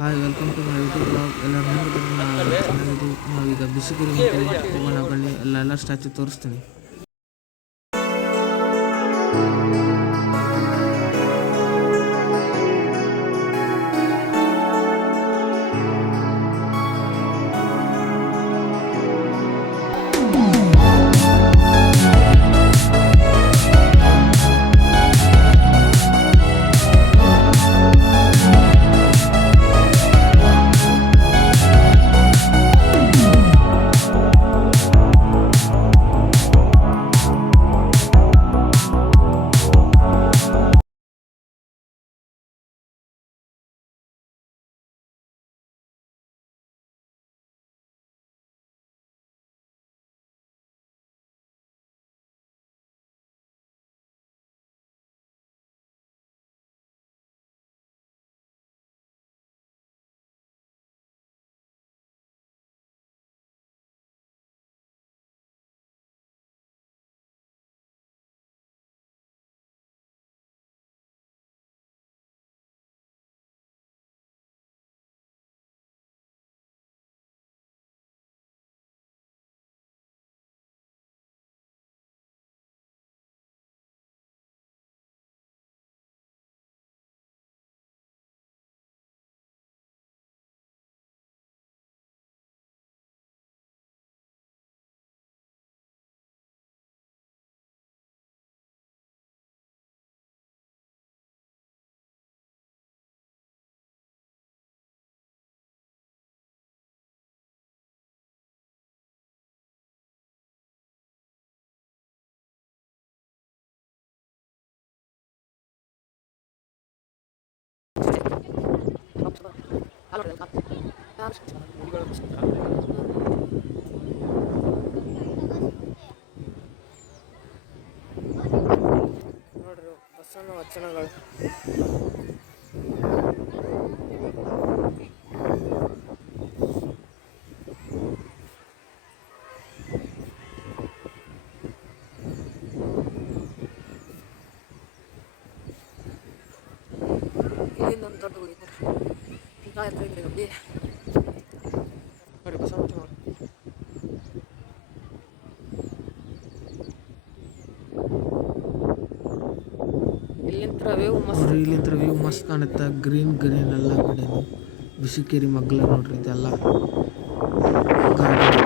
Hi welcome to my YouTube blog. ಎಲ್ಲರೂ ಹೆಂಗಿದ್ರು ಚೆನ್ನಾಗಿದ್ದು. ನಾವೀಗ ಬಿಸಿಗಿರಿ ಹೋಗೋಣ ಬನ್ನಿ. ಎಲ್ಲ ಸ್ಟ್ಯಾಚು ತೋರಿಸ್ತೀನಿ. ನೋಡ್ರಿ ಬಸವನ ವಚನಗಳು. ಇಲ್ಲಿಂದ ಒಂದು ದೊಡ್ಡ ಗುಡಿ ನೋಡಿ ಬಸವನ ವಚನಗಳು. ಇಲ್ಲಿಂತ್ರ ವ್ಯೂ ಮಸ್ತ್ ಕಾಣುತ್ತೆ. ಗ್ರೀನ್ ಎಲ್ಲ ಕಡೆನು ಬಿಸಿಕೇರಿ ಮಗ್ಲ ನೋಡ್ರಿ ಇದೆಲ್ಲ ಗಾರ್ಡನ್.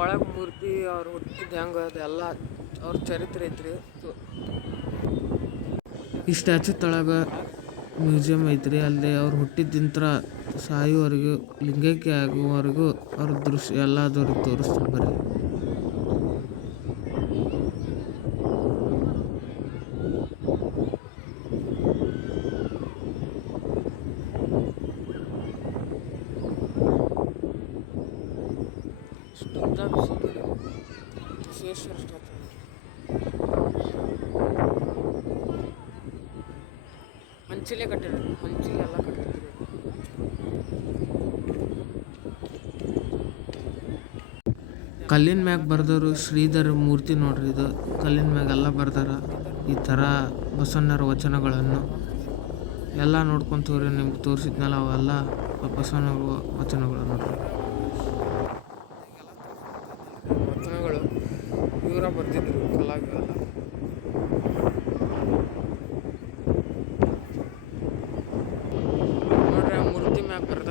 ಒಳಗೆ ಮೂರ್ತಿ ಅವ್ರು ಹುಟ್ಟಿದ ಹೆಂಗೆ ಅದೆಲ್ಲ ಅವ್ರ ಚರಿತ್ರೆ ಐತ್ರಿ. ಈ ಸ್ಟ್ಯಾಚು ತಳಗ ಮ್ಯೂಸಿಯಂ ಐತ್ರಿ. ಅಲ್ಲಿ ಅವ್ರು ಹುಟ್ಟಿದಿಂತ್ರ ಸಾಯುವವರೆಗೂ ಲಿಂಗೈಕ್ಯ ಆಗುವವರೆಗೂ ಅವ್ರ ದೃಶ್ಯ ಎಲ್ಲ ಅದವ್ರಿಗೆ ತೋರಿಸ್ತೀನಿ ಬರ್ರಿ. ಬಸವೇಶ್ವರ ಸ್ಟ್ಯಾಚು ಹಂಚಿಲೆ ಕಟ್ಟಿದ್ರು. ಹಂಚಿಲೆ ಎಲ್ಲ ಕಟ್ಟಿದ್ರು. ಕಲ್ಲಿನ ಮ್ಯಾಗ ಬರ್ದವರು ಶ್ರೀಧರ ಮೂರ್ತಿ ನೋಡ್ರಿ. ಇದು ಕಲ್ಲಿನ ಮ್ಯಾಗ ಎಲ್ಲ ಬರ್ದಾರ ಈ ಥರ ಬಸವಣ್ಣರ ವಚನಗಳನ್ನು ಎಲ್ಲ ನೋಡ್ಕೊಂತವ್ರಿ. ನಿಮ್ಗೆ ತೋರಿಸಿದ್ನಲ್ಲ ಅವೆಲ್ಲ ಬಸವಣ್ಣ ವಚನಗಳು ನೋಡ್ರಿ. ವಚನಗಳು ಇವರ ಬರ್ತಿದ್ರು ಕಲಾವಿದರೆಲ್ಲ.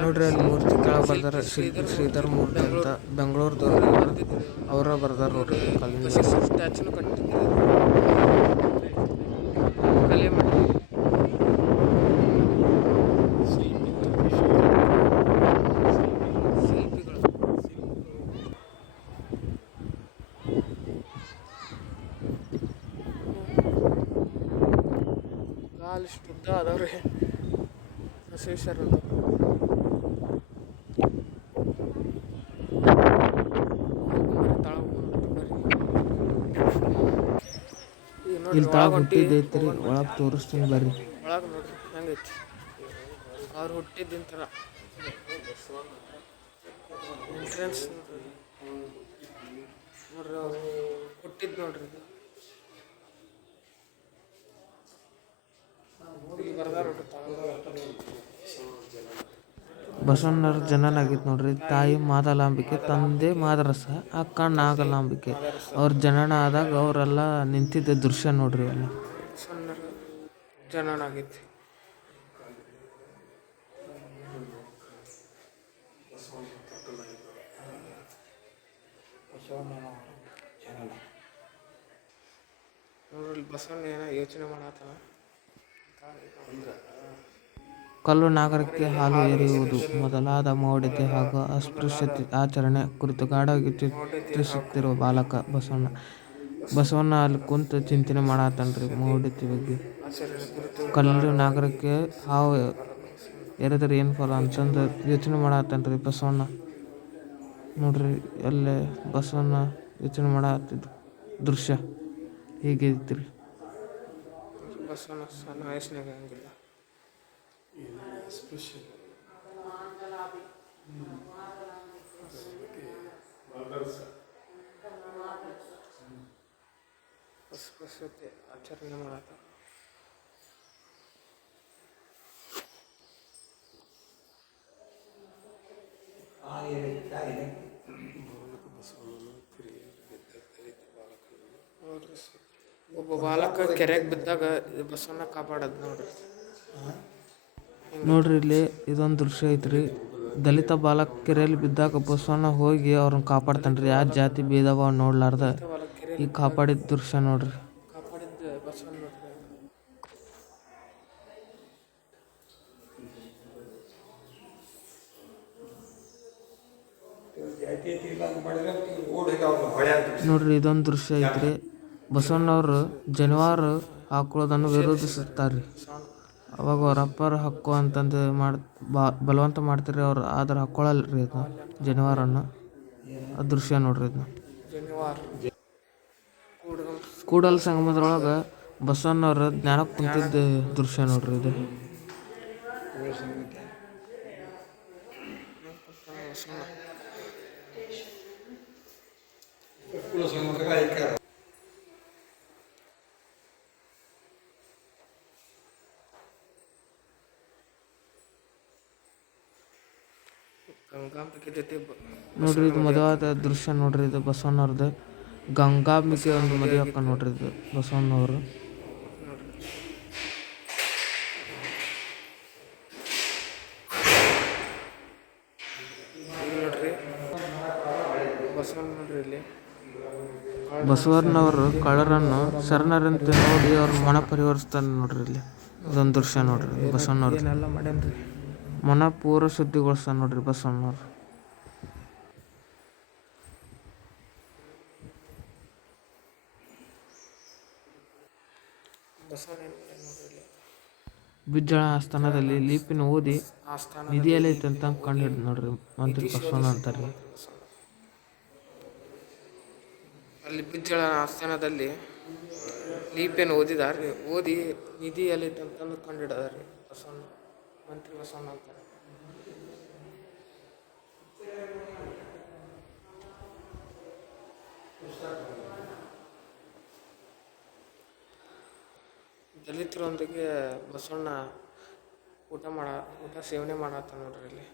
ನೋಡ್ರಿ ಅಲ್ಲಿ ಮೂರ್ತಿ ಕೆಳಗೆ ಬರ್ದಾರ ಶ್ರೀಧರ ಮೂರ್ತಿ ಅಂತ ಬೆಂಗಳೂರದವ್ರು ಅವರ ಬರ್ದಾರ ನೋಡ್ರಿ. ಕಲ್ಲಿನ ಸ್ಟ್ಯಾಚುನು ಕಟ್ಟಿದ್ರು. ಕಲೆ ಮಾಡಿ ಕಾಲು ಇಷ್ಟು ಉದ್ದ ಅದಾವ್ರಿ ಬಸವೇಶ್ವರ ಅದು. ಇಲ್ಲಿ ತಳಗ ಹುಟ್ಟಿದ್ದೈತ್ರಿ, ಒಳಗೆ ತೋರಿಸ್ತೀನಿ ಬರ್ರಿ. ಒಳಗೆ ನೋಡ್ರಿ ಹೆಂಗೈತಿ ಅವ್ರು ಹುಟ್ಟಿದ್ದಿನ ಥರ ಎಂಟ್ರೆನ್ಸ್ ನೋಡ್ರಿ ಅವ್ರು ಹುಟ್ಟಿದ್ದು ನೋಡ್ರಿ ಇದು. ಇಲ್ಲಿ ಬರ್ದಾರ ನೋಡ್ರಿ ಬಸವಣ್ಣವ್ರ ಜನನ ಆಗಿತ್ತು ನೋಡ್ರಿ. ತಾಯಿ ಮಾದಲಾಂಬಿಕೆ, ತಂದೆ ಮಾದರಸ, ಅಕ್ಕ ನಾಗಲಾಂಬಿಕೆ. ಅವ್ರ ಜನನ ಆದಾಗ ಅವರೆಲ್ಲ ನಿಂತಿದ್ದ ದೃಶ್ಯ ನೋಡ್ರಿ. ಎಲ್ಲ ಬಸವಣ್ಣರ ಜನನ ಆಗೈತಿ. ನೋಡ್ರಿ ಬಸವಣ್ಣ ಏನೋ ಯೋಚನೆ ಮಾಡತ್ತಾನ. ಕಲ್ಲು ನಾಗರಿಕತೆ, ಹಾಲು ಎರೆಯುವುದು ಮೊದಲಾದ ಮೌಢ್ಯತೆ ಹಾಗೂ ಅಸ್ಪೃಶ್ಯತೆ ಆಚರಣೆ ಕುರಿತು ಗಾಢವಾಗಿ ಚಿಂತಿಸುತ್ತಿರುವ ಬಾಲಕ ಬಸವಣ್ಣ ಅಲ್ಲಿ ಕುಂತು ಚಿಂತನೆ ಮಾಡತ್ತಾನ್ರಿ ಮೌಢ್ಯತೆ ಬಗ್ಗೆ. ಕಲ್ಲು ನಾಗರಿಕತೆ, ಹಾವು ಎರೆದ್ರೆ ಏನು ಫಲ ಅಂತಂದು ಯೋಚನೆ ಮಾಡತ್ತಾನ್ರಿ ಬಸವಣ್ಣ. ನೋಡ್ರಿ ಅಲ್ಲೇ ಬಸವಣ್ಣ ಯೋಚನೆ ಮಾಡತ್ತಿದ್ದ ದೃಶ್ಯ ಹೀಗೈತ್ರಿ. ಬಸವಣ್ಣ ಸಣ್ಣ ವಯಸ್ಸಿನಾಗ ಹಂಗಿಲ್ಲ. ಅಸ್ಪೃಶ್ಯತೆ ಆಚರಣೆ ಮಾಡತ್ತ. ಒಬ್ಬ ಬಾಲಕ ಕೆರೆಗೆ ಬಿದ್ದಾಗ ಬಸವಣ್ಣ ಕಾಪಾಡದ್ ನೋಡ್ರಿ. ನೋಡ್ರಿ ಇಲ್ಲಿ ಇದೊಂದು ದೃಶ್ಯ ಐತ್ರಿ. ದಲಿತ ಬಾಲಕ ಕೆರೆಯಲ್ಲಿ ಬಿದ್ದಾಗ ಬಸವಣ್ಣ ಹೋಗಿ ಅವ್ರನ್ನ ಕಾಪಾಡ್ತಾನ್ರಿ. ಯಾವ ಜಾತಿ ಭೇದ ಭಾವ ನೋಡ್ಲಾರ್ದ ಈಗ ಕಾಪಾಡಿದ ದೃಶ್ಯ ನೋಡ್ರಿ. ನೋಡ್ರಿ ಇದೊಂದು ದೃಶ್ಯ ಐತ್ರಿ. ಬಸವಣ್ಣವ್ರು ಜನಿವಾರ ಹಾಕೊಳ್ಳೋದನ್ನು ವಿರೋಧಿಸುತ್ತಾರೆ. ಅವಾಗ ಅವ್ರ ಅಪ್ಪರ ಹಕ್ಕು ಅಂತಂದು ಬಲವಂತ ಮಾಡ್ತಾರೆ ಅವ್ರು, ಆದ್ರೆ ಹಾಕ್ಕೊಳ್ಳಲ್ರಿ ಅದು ಜನಿವಾರನ್ನು. ಆ ದೃಶ್ಯ ನೋಡ್ರಿ ಇದನ್ನ. ಕೂಡಲ ಸಂಗಮದೊಳಗೆ ಬಸವಣ್ಣವ್ರ ಜ್ಞಾನಕ್ಕೆ ಕುಂತಿದ್ದ ದೃಶ್ಯ ನೋಡ್ರಿ ಇದು. ನೋಡ್ರಿ ಇದು ಮದುವಾದ ದೃಶ್ಯ ನೋಡ್ರಿ. ಇದು ಬಸವಣ್ಣವ್ರದ್ದು ಗಂಗಾಂಬಿಕೆ ಒಂದು ಮದುವೆ ಅಕ್ಕ ನೋಡ್ರಿ. ಇದು ಬಸವಣ್ಣವರು ಬಸವಣ್ಣವರು ಕಳ್ಳರನ್ನು ಶರಣರಂತೆ ನೋಡಿ ಅವ್ರ ಮನ ಪರಿವರ್ತಿಸ್ತಾನೆ ನೋಡ್ರಿ. ಇಲ್ಲಿ ಇದೊಂದು ದೃಶ್ಯ ನೋಡ್ರಿ. ಬಸವಣ್ಣವ್ರು ಮನ ಪೂರ ಶುದ್ಧಿಗೊಳಿಸ್ತಾನೆ ನೋಡ್ರಿ ಬಸವಣ್ಣವ್ರು. ಬಿಜ್ಜಳ ಆಸ್ಥಾನದಲ್ಲಿ ಲಿಪಿನ ಓದಿ ನಿಧಿಯಲ್ಲಿ ಐತೆ ಅಂತ ಕಂಡು ಹಿಡಿದು ನೋಡ್ರಿ ಮಂತ್ರಿ ಬಸವಣ್ಣ ಅಂತಾರೆ. ಅಲ್ಲಿ ಬಿಜ್ಜಳ ಆಸ್ಥಾನದಲ್ಲಿ ಲಿಪಿಯನ್ನು ಓದಿದಾರ್ರಿ. ಓದಿ ನಿಧಿ ಎಲ್ಲೈತೆ ಅಂತಂದು ಕಂಡು ಹಿಡಿದಾರ್ರಿ ಬಸವಣ್ಣ, ಮಂತ್ರಿ ಬಸವಣ್ಣ ಅಂತಾರೆ. ದಲಿತರೊಂದಿಗೆ ಬಸವಣ್ಣ ಊಟ ಸೇವನೆ ಮಾಡತ್ತ ನೋಡ್ರಿ. ಇಲ್ಲಿ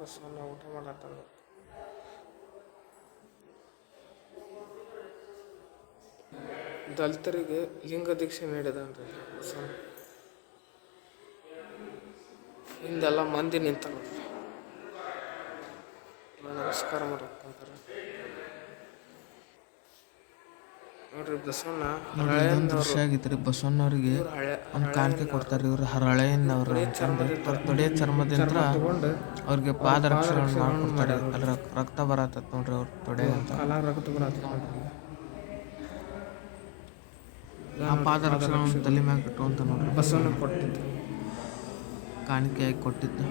ಬಸವಣ್ಣ ಊಟ ಮಾಡತ್ತ. ದಲಿತರಿಗೆ ಲಿಂಗ ದೀಕ್ಷೆ ನೀಡಿದನ್ರಿ ಬಸವಣ್ಣ. ಹಿಂದೆಲ್ಲ ಮಂದಿ ನಿಂತ ನೋಡ್ರಿ, ನಮಸ್ಕಾರ ಮಾಡಕ್ಕಂತಾರೆ ನೋಡ್ರಿ. ಬಸವಣ್ಣ ದೃಶ್ಯ ಆಗಿತ್ರಿ. ಬಸವಣ್ಣವ್ರಿಗೆ ಒಂದು ಕಾಣಿಕೆ ಕೊಡ್ತಾರೆ ಇವ್ರು ಹರಳೆಯನ್ನವ್ರು ಅಂತಂದು. ಅವ್ರ ತೊಡೆಯ ಚರ್ಮದಿಂದ ಅವ್ರಿಗೆ ಪಾದರಕ್ಷೆಗಳನ್ನು ಮಾಡ್ಕೊಡ್ತಾರೆ. ಅಲ್ಲಿ ರಕ್ತ ಬರತ್ತ ನೋಡ್ರಿ ಅವ್ರ ತೊಡೆ ಅಂತ. ರಕ್ತ ಬರತ್ತ ನೋಡ್ರಿ. ಆ ಪಾದರಕ್ಷೆಗಳನ್ನು ತಲೆ ಮ್ಯಾಗ ಇಟ್ಟುವಂತ ನೋಡ್ರಿ ಬಸವನ ಕೊಟ್ಟಿದ್ದು ಕಾಣಿಕೆಯಾಗಿ ಕೊಟ್ಟಿದ್ದು.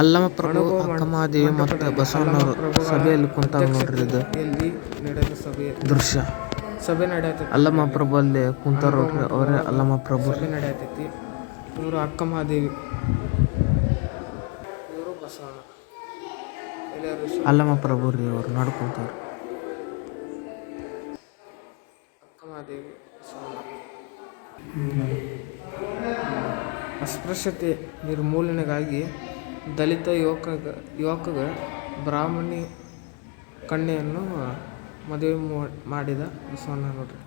ಅಲ್ಲಮಪ್ರಭು ಅಕ್ಕಮಹಾದೇವಿ ಮತ್ತು ಬಸವಣ್ಣವರು ಸಭೆಯಲ್ಲಿ ಕುಂತಾಗ ನೋಡ್ರಿ ಇದು ಎಲ್ಲಿ ನಡೆದ ಸಭೆ ದೃಶ್ಯ. ಸಭೆ ನಡೆಯತೈತಿ. ಅಲ್ಲಮಪ್ರಭು ಅಲ್ಲಿ ಕುಂತಾರ ನೋಡ್ರಿ, ಅವರೇ ಅಲ್ಲಮಪ್ರಭು. ಸಭೆ ನಡೆಯತೈತಿ. ಇವರು ಅಕ್ಕಮಹಾದೇವಿ, ಇವರು ಬಸವಣ್ಣ. ಅಲ್ಲಮಪ್ರಭು ರೀ ಅವ್ರು ನಡ್ಕೊಂತಾರ. ಅಕ್ಕಮಹಾದೇವಿ ಅಸ್ಪೃಶ್ಯತೆ ನಿರ್ಮೂಲನೆಗಾಗಿ ದಲಿತ ಯುವಕಗ ಬ್ರಾಹ್ಮಣಿ ಕನ್ಯೆಯನ್ನು ಮದುವೆ ಮಾಡಿದ ಬಸವಣ್ಣ ನೋಡ್ರಿ.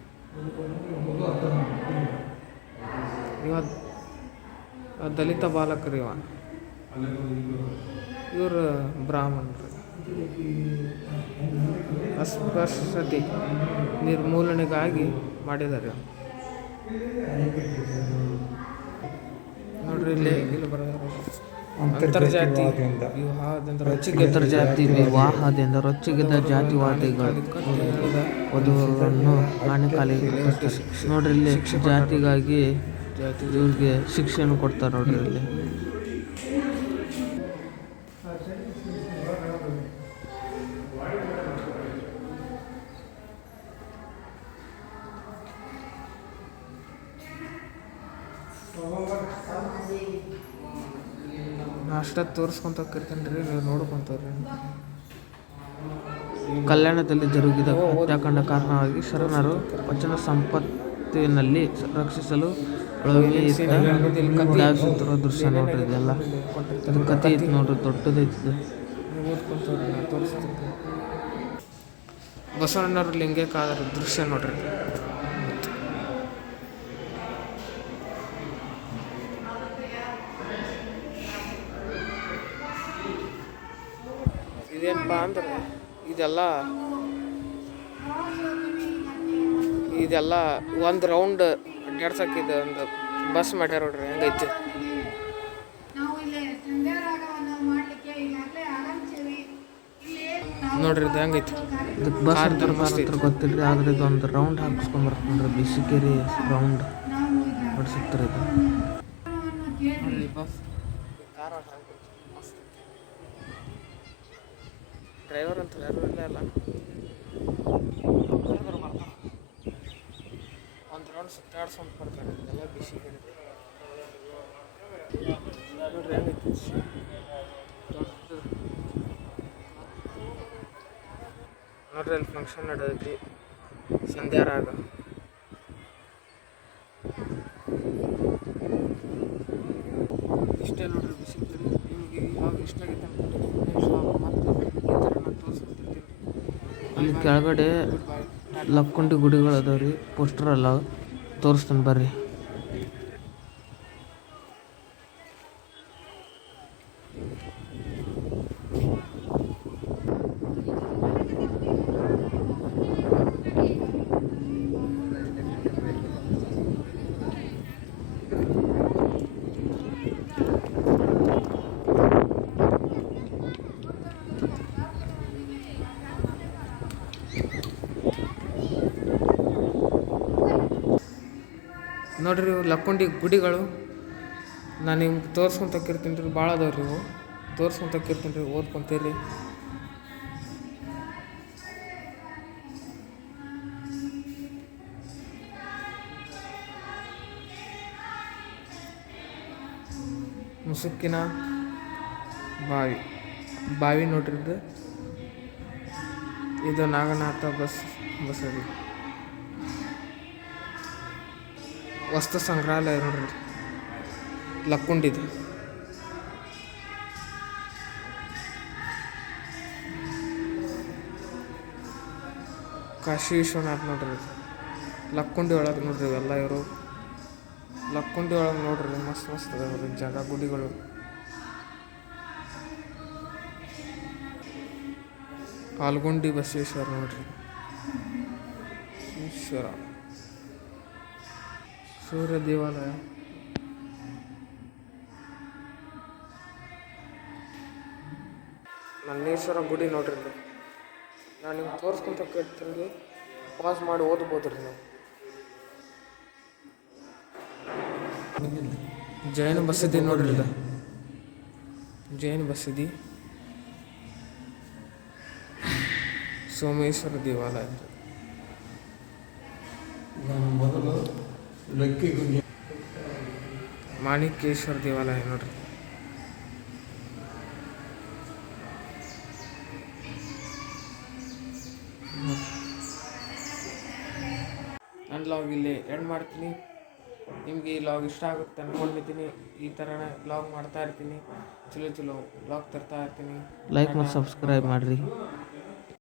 ಇವ ದಲಿತ ಬಾಲಕರು, ಇವರು ಬ್ರಾಹ್ಮಣರು. ಅಸ್ಪೃಶ್ಯತೆ ನಿರ್ಮೂಲನೆಗಾಗಿ ಮಾಡಿದ್ದಾರೆ ನೋಡ್ರಿ. ಇಲ್ಲಿ ಅಂತರ್ಜಾತಿ ವಿವಾಹದಿಂದ ರೊಚ್ಚಿಗೆದ್ದ ಜಾತಿವಾದಿಗಳು ವಧುವನ್ನು ಆಣೆಕಾಲಿಗೆ ನೋಡ್ರಿ. ಇಲ್ಲಿ ಜಾತಿಗಾಗಿ ಇವ್ರಿಗೆ ಶಿಕ್ಷೆಯನ್ನು ಕೊಡ್ತಾರೆ ನೋಡ್ರಿ. ಇಲ್ಲಿ ಅಷ್ಟ ತೋರಿಸ್ಕೊಂತ ಹೋಗ್ತಿರ್ತೇನೆ ರೀ, ನೀವು ನೋಡ್ಕೊಂತವ್ರಿ. ಕಲ್ಯಾಣದಲ್ಲಿ ಜರುಗಿದ ಹತ್ಯಾಕಾಂಡ ಕಾರಣವಾಗಿ ಶರಣರು ವಚನ ಸಂಪತ್ತಿನಲ್ಲಿ ರಕ್ಷಿಸಲು ತ್ಯಾಗಿಸುತ್ತಿರುವ ದೃಶ್ಯ ನೋಡ್ರಿ. ಇದೆಲ್ಲ ಇದು ಕಥೆ ಐತಿ ನೋಡ್ರಿ, ದೊಡ್ಡದೈತಿ. ಓದ್ಕೊಂತವ್ರಿ, ನಾನು ತೋರಿಸ್ತಿರ್ತೀನಿ. ಬಸವಣ್ಣವ್ರ ಲಿಂಗಕ್ಕಾದ ದೃಶ್ಯ ನೋಡ್ರಿ. ಇದೇನಪ್ಪ ಅಂದ್ರೆ ಇದೆಲ್ಲ ಒಂದು ರೌಂಡ್ ಅಡ್ಡಾಡ್ಸಕ್ಕಿದೆ ಒಂದು ಬಸ್ ಮಾಡ್ಯಾರ ನೋಡ್ರಿ. ಹೆಂಗೈತಿ ನೋಡ್ರಿ, ಇದು ಹೆಂಗೈತಿ. ಇದಕ್ಕೆ ಬಸ್ ಹತ್ರ ಗೊತ್ತಿಲ್ರಿ, ಆದ್ರೆ ಇದೊಂದು ರೌಂಡ್ ಹಾಕಿಸ್ಕೊಂಬರ್ತದೆ ನೋಡ್ರಿ. ಬಿಸಿಕೆರಿ ರೌಂಡ್ ಹೊಡ್ಸಿರ್ತಾರೆ ಇದು ಬಸ್. ಡ್ರೈವರ್ ಅಂತ ಯಾರು ಇಲ್ಲ. ಒಂದು ರೌಂಡ್ ಸುತ್ತಾಡ್ಸ್ಕೊಂಡು ಬರ್ತಾರೆ. ಇದೆಲ್ಲ ಬಿಸಿ ನೋಡ್ರಿ ಹೆಂಗೈತಿ. ನೋಡ್ರಿ, ಅಲ್ಲಿ ಫಂಕ್ಷನ್ ನಡೆದೈತಿ ಸಂಧ್ಯಾರಾಗ. ಇಷ್ಟೇ ನೋಡ್ರಿ ಬಿಸಿ. ನಿಮಗೆ ಇವಾಗ ಇಷ್ಟ ಆಗೈತೆ ಅಲ್ಲಿ ಕೆಳಗಡೆ ಲಕ್ಕುಂಡಿ ಗುಡಿಗಳು ಅದಾವ್ರಿ, ಪೋಸ್ಟರ್ ಅಲ್ಲ, ತೋರಿಸ್ತಾನೆ ಬರ್ರಿ. ನೋಡ್ರಿ, ಇವು ಲಕ್ಕುಂಡಿ ಗುಡಿಗಳು. ನಾನು ನಿಮ್ಗೆ ತೋರಿಸ್ಕೊಂತಕ್ಕಿರ್ತೀನಿ ರೀ, ಭಾಳ ಅದಾವ್ರಿ ಇವು. ತೋರಿಸ್ಕೊಂತಕ್ಕಿರ್ತೀನಿ ರೀ, ಓದ್ಕೊಂತೀರಿ. ಮುಸುಕಿನ ಬಾವಿ ನೋಡ್ರಿ. ಇದು ನಾಗನಾಥ ಬಸದಿ ವಸ್ತು ಸಂಗ್ರಹಾಲಯ ನೋಡ್ರಿ, ಲಕ್ಕುಂಡಿದು. ಕಾಶಿ ವಿಶ್ವನಾಥ್ ನೋಡ್ರಿ, ಲಕ್ಕುಂಡಿ ಒಳಗೆ ನೋಡ್ರಿ. ಇವೆಲ್ಲ ಇವರು ಲಕ್ಕುಂಡಿ ಒಳಗೆ ನೋಡ್ರಿ, ಮಸ್ತ್ ಅದಾವ್ರಿ ಜಾಗ, ಗುಡಿಗಳು. ಆಲ್ಗುಂಡಿ ಬಸವೇಶ್ವರ ನೋಡ್ರಿ, ಈಶ್ವರ. ಸೂರ್ಯ ದೇವಾಲಯ, ಮಲ್ಲೇಶ್ವರ ಗುಡಿ ನೋಡ್ರಿ. ನಾನು ನಿಮ್ಗೆ ತೋರಿಸ್ಕೊಂತ ಕೇಳ್ತೀನಿ, ಪಾಸ್ ಮಾಡಿ ಓದ್ಬೋದು ರೀ ನೀವು. ಜೈನ ಬಸದಿ ನೋಡ್ರಿ ಇದು, ಜೈನ ಬಸದಿ, ಸೋಮೇಶ್ವರ ದೇವಾಲಯ. ಮಾಣಿಕೇಶ್ವರ ದೇವಾಲಯ ನೋಡ್ರಿ. ನನ್ನ ಲಾಗ್ ಇಲ್ಲಿ ಎಂಡ್ ಮಾಡ್ತೀನಿ. ನಿಮಗೆ ಈ ಲಾಗ್ ಇಷ್ಟ ಆಗುತ್ತೆ ಅಂದ್ಕೊಂಡಿದ್ದೀನಿ. ಈ ಥರನೇ ಲಾಗ್ ಮಾಡ್ತಾ ಇರ್ತೀನಿ, ಚಲೋ ಲಾಗ್ ತರ್ತಾ ಇರ್ತೀನಿ. ಲೈಕ್ ಮತ್ತು ಸಬ್ಸ್ಕ್ರೈಬ್ ಮಾಡಿರಿ.